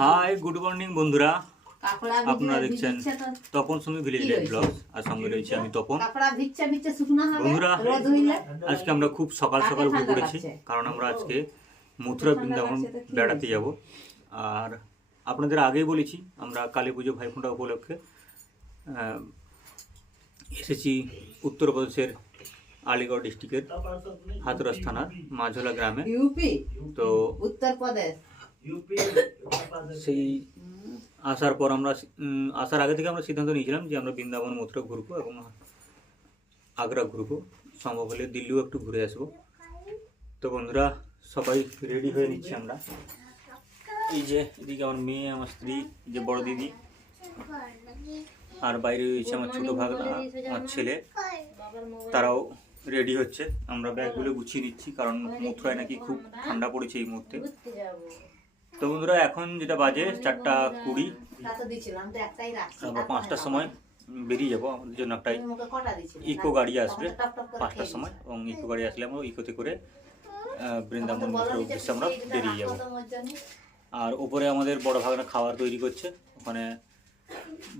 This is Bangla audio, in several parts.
হাই গুড মর্নিং বন্ধুরা। আপনারা দেখছেন তপন সঙ্গে ভিলেজ লাইফ ব্লগ আর সঙ্গে রয়েছে আমি তপন। বন্ধুরা, আজকে আমরা খুব সকাল সকাল উঠে পড়েছি কারণ আমরা আজকে মথুরা বৃন্দাবন বেড়াতে যাব। আর আপনাদের আগেই বলেছি আমরা কালী পুজো ভাইফোঁটা উপলক্ষে এসেছি উত্তরপ্রদেশের আলিগড় ডিস্ট্রিক্টের হাতরাস থানার মাঝোলা গ্রামে। তো উত্তর প্রদেশ সেই আসার পর আমরা আসার আগে থেকে আমরা সিদ্ধান্ত নিয়েছিলাম যে আমরা বৃন্দাবন, মথুরা ঘুরবো এবং আগ্রা ঘুরবো। সম্ভব হলে দিল্লিও একটু ঘুরে আসব। তো বন্ধুরা, সবাই রেডি হয়ে নিচ্ছি আমরা। এই যে এদিকে আমার মেয়ে, আমার স্ত্রী যে বড় দিদি। আর বাইরে রয়েছে আমার ছোট ভাগনা আমার ছেলে। তারাও রেডি হচ্ছে। আমরা ব্যাগগুলো গুছিয়ে নিচ্ছি, কারণ মথুরায় নাকি খুব ঠান্ডা পড়েছে এই মুহূর্তে। তো বন্ধুরা, এখন যেটা বাজে চারটা কুড়ি। পাঁচটার সময় বেরিয়ে যাব, আমাদের জন্য একটাই তুমি মুখে কটা দিছিলাম ইকো গাড়ি আসবে পাঁচটার সময় এবং ইকো গাড়ি আসলে আমরা ইকোতে করে বৃন্দাবন উদ্দেশ্যে আমরা বেরিয়ে যাব। আর উপরে আমাদের বড় ভাগনা খাবার তৈরি করছে, ওখানে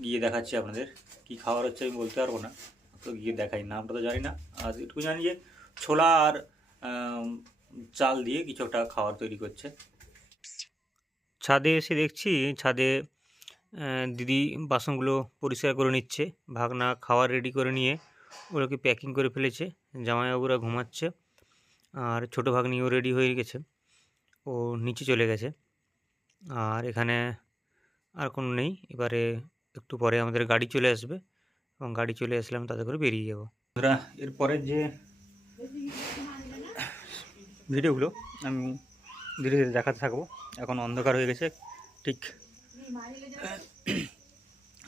গিয়ে দেখাচ্ছি আপনাদের কি খাবার হচ্ছে, আমি বলতে পারব না, তো গিয়ে দেখাই। নামটা তো জানি না, আর এটুকু জানি যে ছোলা আর চাল দিয়ে কিছু একটা খাবার তৈরি করছে। ছাদে এসে দেখছি ছাদে দিদি বাসনগুলো পরিষ্কার করে নিচ্ছে, ভাগনা খাবার রেডি করে নিয়ে ওগুলোকে প্যাকিং করে ফেলেছে, জামাইবাবুরা ঘুমাচ্ছে আর ছোটো ভাগ্নিও রেডি হয়ে গেছে, ও নিচে চলে গেছে। আর এখানে আর কোনো নেই, এবারে একটু পরে আমাদের গাড়ি চলে আসবে এবং গাড়ি চলে আসলে আমি তাতে করে বেরিয়ে যাব। এরপরের যে ভিডিওগুলো আমি ধীরে ধীরে দেখাতে থাকব। এখন অন্ধকার হয়ে গেছে, ঠিক।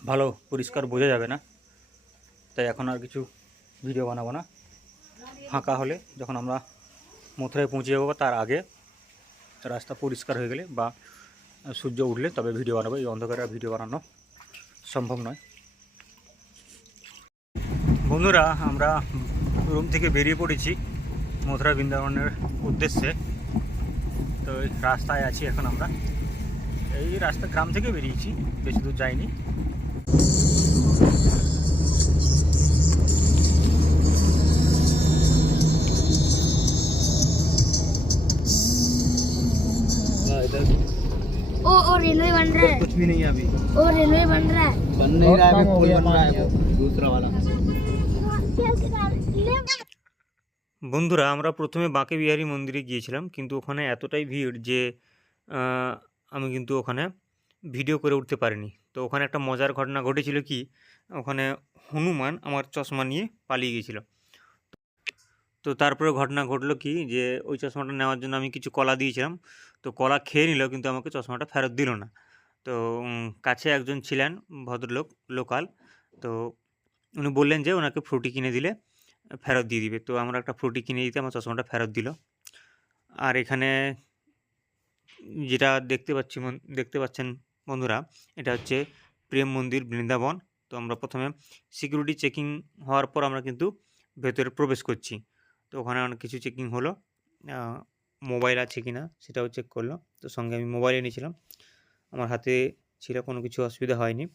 ভালো, পরিষ্কার বোঝা যাবে না। তাই এখন আর কিছু ভিডিও বানাবো না। ফাঁকা হলে যখন আমরা মথুরায় পৌঁছে যাব তার আগে রাস্তা পরিষ্কার হয়ে গেলে বা সূর্য উঠলে তবে ভিডিও বানাবো। এই অন্ধকারে ভিডিও বানানো সম্ভব নয়। বন্ধুরা, আমরা রুম থেকে বেরিয়ে পড়েছি মথুরা বৃন্দাবনের উদ্দেশ্যে। তো এই রাস্তায় আছি এখন আমরা এই রাস্তা গ্রাম থেকে বেরিয়েছি বেশি দূর যাইনি ओ ओ रेलवे बन रहा है कुछ भी नहीं है अभी ओ रेलवे बन रहा है बन नहीं रहा है अभी पुल बन रहा है वो दूसरा वाला বন্ধুরা, আমরা প্রথমে বাঁকে বিহারী মন্দিরে গিয়েছিলাম, কিন্তু ওখানে এতটাই ভিড় যে আমি কিন্তু ওখানে ভিডিও করে উঠতে পারিনি। তো ওখানে একটা মজার ঘটনা ঘটেছিল কি, ওখানে হনুমান আমার চশমা নিয়ে পালিয়ে গিয়েছিল। তো তারপরে ঘটনা ঘটলো কি যে, ওই চশমাটা নেওয়ার জন্য আমি কিছু কলা দিয়েছিলাম, তো কলা খেয়ে নিল, কিন্তু আমাকে চশমাটা ফেরত দিল না। তো কাছে একজন ছিলেন, ভদ্রলোক, লোকাল, তো উনি বললেন যে, ওনাকে ফ্রুটি কিনে দিলে ফেরত দিয়ে দিবে। তো আমরা একটা ফ্রুটি কিনে দিতে আমার চশমাটা ফেরত দিল। আর এখানে যেটা দেখতে পাচ্ছি দেখতে পাচ্ছেন বন্ধুরা, এটা হচ্ছে প্রেম মন্দির, বৃন্দাবন। তো আমরা প্রথমে সিকিউরিটি চেকিং হওয়ার পর আমরা কিন্তু ভেতরে প্রবেশ করছি। তো ওখানে অনেক কিছু চেকিং হলো। মোবাইল আছে কি না সেটাও চেক করল। তো সঙ্গে আমি মোবাইল এনেছিলাম। আমার হাতে ছিল, কোনো কিছু অসুবিধা হয়নি।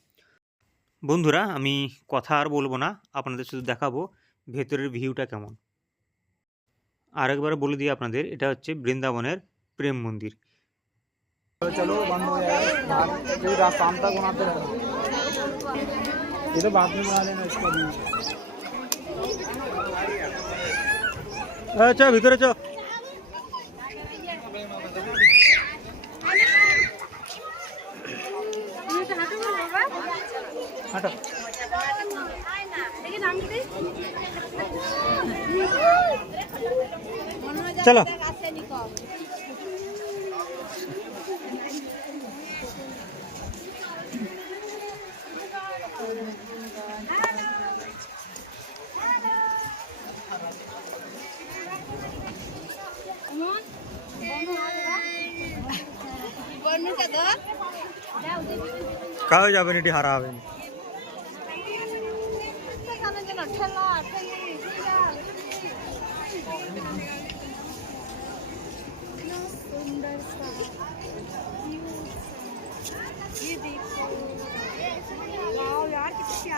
বন্ধুরা, আমি কথা আর বলব না। আপনাদের শুধু দেখাবো ভেতরের ভিউটা কেমন আরেকবার বলে দিই আপনাদের এটা হচ্ছে বৃন্দাবনের প্রেম মন্দির चलो बंद हो जाएगा फिर रात शाम तक बनाते रहो ये तो बाद में बना लेना इसका भी আচ্ছা ভিতরে চ হাঁটো चलो। कहा जाबे नहीं हारा आवे। नहीं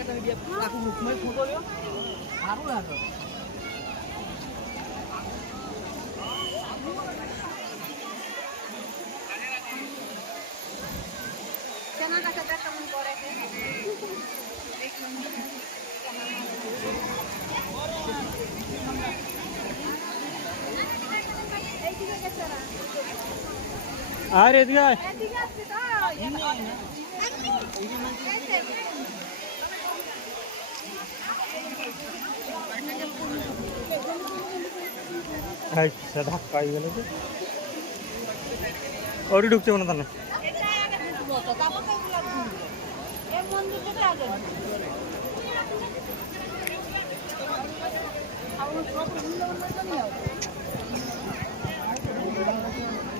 મંદિર આગળ તમે બે આખું મુખમાં ફોટો લ્યો સારું લાગે আরে এদিকে আয়। এই, সে ধাক্কা হয়ে গেল যে। ওরই ঢুকছে কোনো তার না खड़े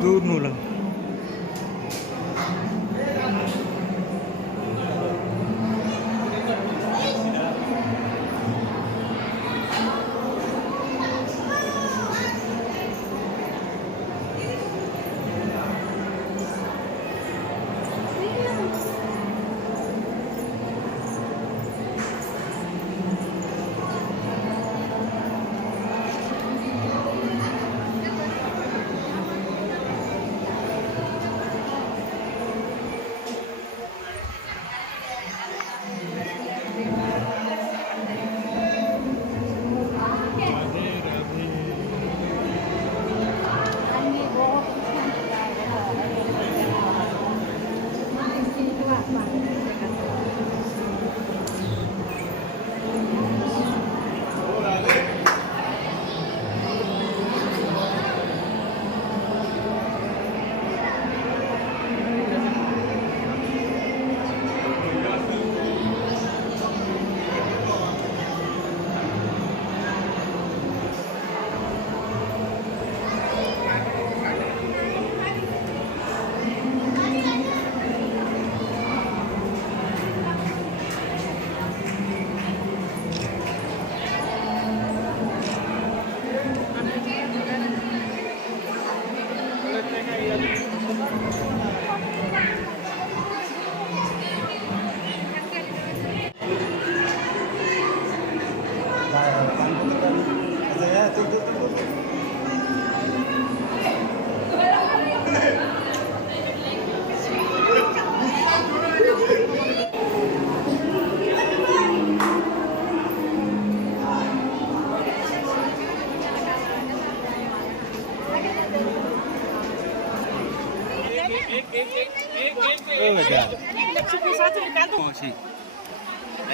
દૂરનું લાવ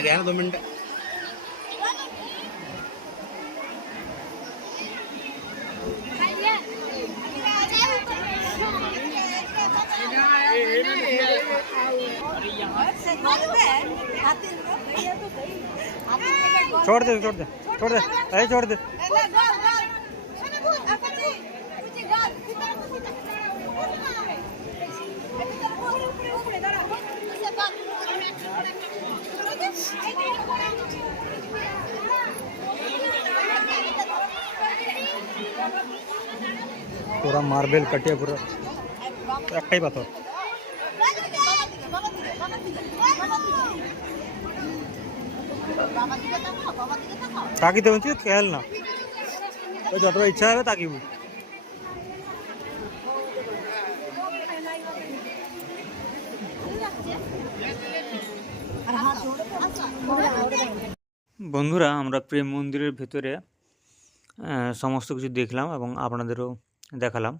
ग्यारह दो मिनट। छोड़ दे छोड़ दे छोड़ दे। अरे छोड़ दे। पूरा मार्बल कटे पूरा একটাই পাথর তাকিতে বলছি খেয়াল না ওই যতটা ইচ্ছা হবে তাকিব বন্ধুরা, আমরা প্রেম মন্দিরের ভেতরে সমস্ত কিছু দেখলাম এবং আপনাদেরও দেখালাম।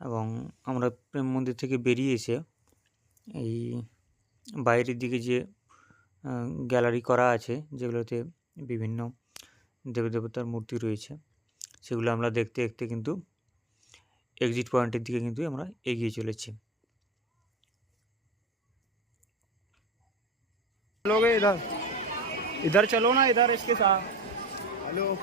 এবং আমরা প্রেম মন্দির থেকে বেরিয়ে এসে এই বাইরের দিকে যে গ্যালারি করা আছে, যেগুলোতে বিভিন্ন দেবদেবতার মূর্তি রয়েছে, সেগুলো আমরা দেখতে দেখতে কিন্তু এক্সিট পয়েন্টের দিকে কিন্তু আমরা এগিয়ে চলেছি। লোক इधर चलो ना इधर इसके साथ। हेलो।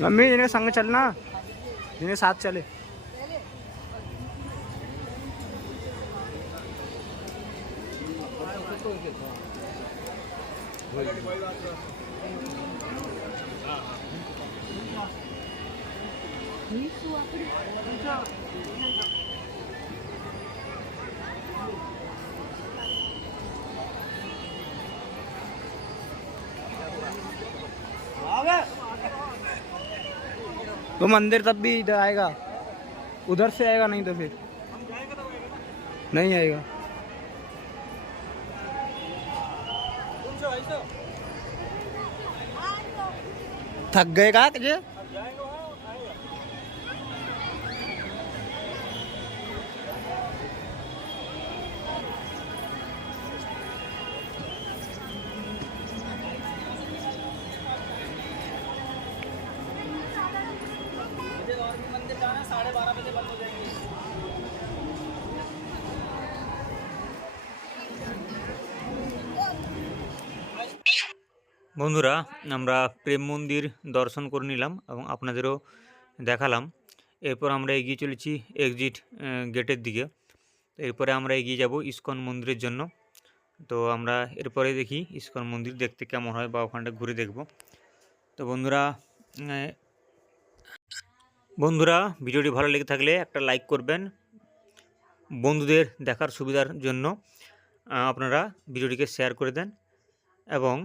मम्मी इन्हें संग चलना। इन्हें साथ चले। वो मंदिर तब भी इधर आएगा। उधर से आएगा, नहीं तो फिर। नहीं आएगा। थक गए का तुझे বন্ধুরা, আমরা প্রেম মন্দির দর্শন করে নিলাম এবং আপনাদেরও দেখালাম। এরপর আমরা এগিয়ে চলেছি এক্সিট গেটের দিকে। এরপরে আমরা এগিয়ে যাব ইস্কন মন্দিরের জন্য। তো আমরা এরপরে দেখি ইস্কন মন্দির দেখতে কেমন হয় বা ওখানটা ঘুরে দেখব। তো বন্ধুরা বন্ধুরা, ভিডিওটি ভালো লেগে থাকলে একটা লাইক করবেন বন্ধুদের দেখার সুবিধার জন্য। আপনারা ভিডিওটিকে শেয়ার করে দেন এবং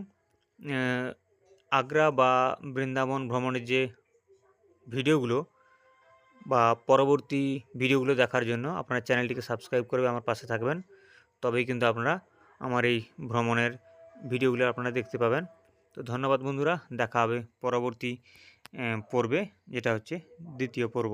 আগ্রা বা বৃন্দাবন ভ্রমণের যে ভিডিওগুলো বা পরবর্তী ভিডিওগুলো দেখার জন্য আপনার চ্যানেলটিকে সাবস্ক্রাইব করবে, আমার পাশে থাকবেন। তবেই কিন্তু আপনারা আমার এই ভ্রমণের ভিডিওগুলো আপনারা দেখতে পাবেন। তো ধন্যবাদ বন্ধুরা, দেখা হবে পরবর্তী পর্বে, যেটা হচ্ছে দ্বিতীয় পর্ব।